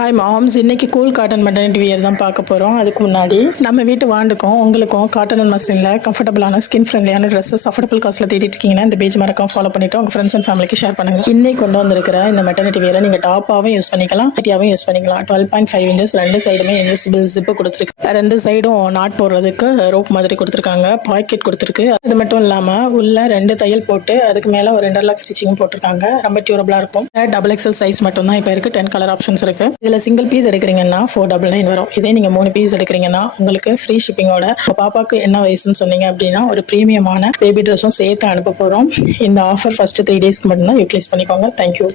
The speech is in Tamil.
ஹாய் மாம்ஸ், இன்னைக்கு கூல் காட்டன் மெட்டர்னிட்டி வியர் தான் பார்க்க போகிறோம். அதுக்கு முன்னாடி நம்ம வீட்டு வாண்டுக்கும் உங்களுக்கும் காட்டன் அண்ட் மஸ்லினில் கம்ஃபர்டபுளான ஸ்கின் ஃப்ரெண்ட்லியான ட்ரெஸ்ஸஸ் அஃபோர்டபுள் காஸ்ட்டில் தேடிட்டு இருக்கீங்கன்னா இந்த பேஜ் மறக்காம ஃபாலோ பண்ணிட்டு உங்கள் ஃப்ரெண்ட்ஸ் அண்ட் ஃபேமிலிக்கு ஷேர் பண்ணுங்கள். இன்னைக்கு கொண்டு வந்திருக்கிற இந்த மெட்டர்னிட்டி வியரை நீங்கள் டாப்பாகவும் யூஸ் பண்ணிக்கலாம், ஹெட்டியாகவும் யூஸ் பண்ணிக்கலாம். 12.5 inches ரெண்டு சைடுமே இன்விசிபிள் ஜிப்பு கொடுத்துருக்கு. ரெண்டு சைடும் நாட் போடுறதுக்கு ரோப் மாதிரி கொடுத்துருக்காங்க, பாக்கெட் கொடுத்துருக்கு. அது மட்டும் இல்லாமல் உள்ள ரெண்டு தையல் போட்டு அதுக்கு மேலே ஒரு இன்டர்லாக் ஸ்டிச்சிங் போட்டிருக்காங்க. ரொம்ப டியூரபிளாக இருக்கும். XXL சைஸ் மட்டும் தான் இப்போ இருக்குது. 10 கலர் ஆப்ஷன்ஸ் இருக்குது. இதில் சிங்கிள் பீஸ் எடுக்கிறீங்கன்னா 499 வரும். இதே நீங்கள் 3 பீஸ் எடுக்கிறீங்கன்னா உங்களுக்கு ஃப்ரீ ஷிப்பிங்கோட பாப்பாக்கு என்ன வயசுன்னு சொன்னீங்க அப்படின்னா ஒரு ப்ரீமியமான பேபி ட்ரெஸ்ஸும் சேர்த்து அனுப்ப போகிறோம். இந்த ஆஃபர் ஃபர்ஸ்ட் 3 daysக்கு மட்டும்தான் யூட்டிலைஸ் பண்ணிக்கோங்க. தேங்க்யூ.